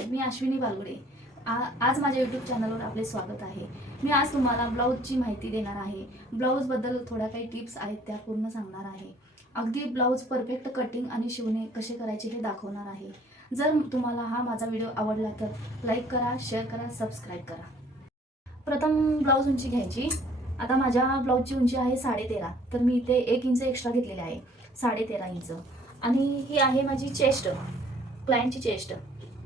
हाय, मी अश्विनी बालगुडे। आज माझ्या यूट्यूब चॅनलवर आपले स्वागत आहे। मी आज तुम्हाला ब्लाऊजची माहिती देणार आहे। ब्लाऊजबद्दल थोड्या काही टिप्स आहेत त्या पूर्ण सांगणार आहे। अगदी ब्लाऊज परफेक्ट कटिंग आणि शिवणे कसे करायचे हे दाखवणार आहे। जर तुम्हाला हा माझा व्हिडिओ आवडला तर लाईक करा, शेअर करा, सबस्क्राईब करा। प्रथम ब्लाऊज उंची घ्यायची। आता माझ्या ब्लाऊजची उंची आहे 13.5, तर मी इथे 1 इंच एक्स्ट्रा घेतलेले आहे, 13.5 इंच। आणि ही आहे माझी चेस्ट, क्लायंटची चेस्ट।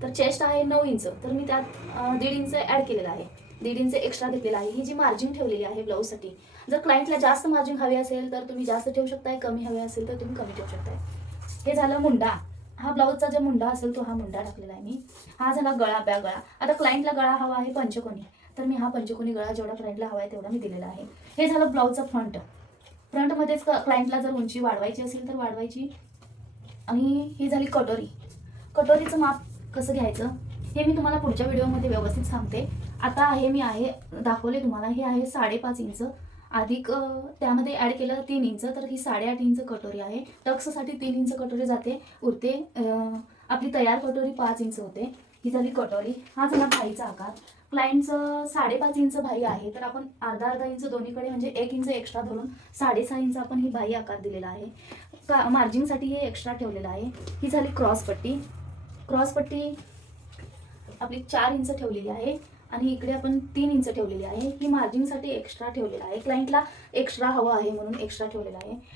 तर चेस्ट आहे 9 इंच, तर मी त्यात 1.5 इंच ॲड केलेला आहे, 1.5 इंच एक्स्ट्रा घेतलेला आहे। ही जी मार्जिन ठेवलेली आहे ब्लाऊजसाठी, जर क्लायंटला जास्त मार्जिन हवी असेल तर तुम्ही जास्त ठेवू शकताय, कमी हवी असेल तर तुम्ही कमी ठेवू शकताय। हे झालं मुंडा। हा ब्लाऊजचा जो मुंडा असेल तो हा मुंडा टाकलेला आहे मी। हा झाला गळा, बॅक गळा। आता क्लायंटला गळा हवा आहे पंचकोनी, तर मी हा पंचकोनी गळा जेवढा क्लायंटला हवा आहे तेवढा मी दिलेला आहे। हे झालं ब्लाऊजचा फ्रंट। फ्रंटमध्येच क्लायंटला जर उंची वाढवायची असेल तर वाढवायची। आणि ही झाली कटोरी। कटोरीचं माप कसं घ्यायचं हे मी तुम्हाला पुढच्या व्हिडिओमध्ये व्यवस्थित सांगते। आता मी दाखवले तुम्हाला। हे आहे 5.5 इंच अधिक त्यामध्ये ॲड केलं 3 इंच, तर ही 8.5 इंच कटोरी आहे। टक्ससाठी 3 इंच कटोरी जाते उरते। आपली तयार कटोरी 5 इंच होते। ही झाली कटोरी। हा झाला भाईचा आकार। क्लायंटचं 5.5 इंच भाई आहे, तर आपण अर्धा इंच दोन्हीकडे म्हणजे 1 इंच एक्स्ट्रा धरून 6.5 इंच आपण ही भाई आकार दिलेला आहे। मार्जिनसाठी हे एक्स्ट्रा ठेवलेलं आहे। ही झाली क्रॉसपट्टी। क्रॉसपट्टी आपली 4 इंच ठेवलेली आहे आणि इकडे आपण 3 इंच ठेवलेली आहे। ही मार्जिनसाठी एक्स्ट्रा ठेवलेला आहे, क्लायंटला एक्स्ट्रा हवं आहे म्हणून एक्स्ट्रा ठेवलेला आहे।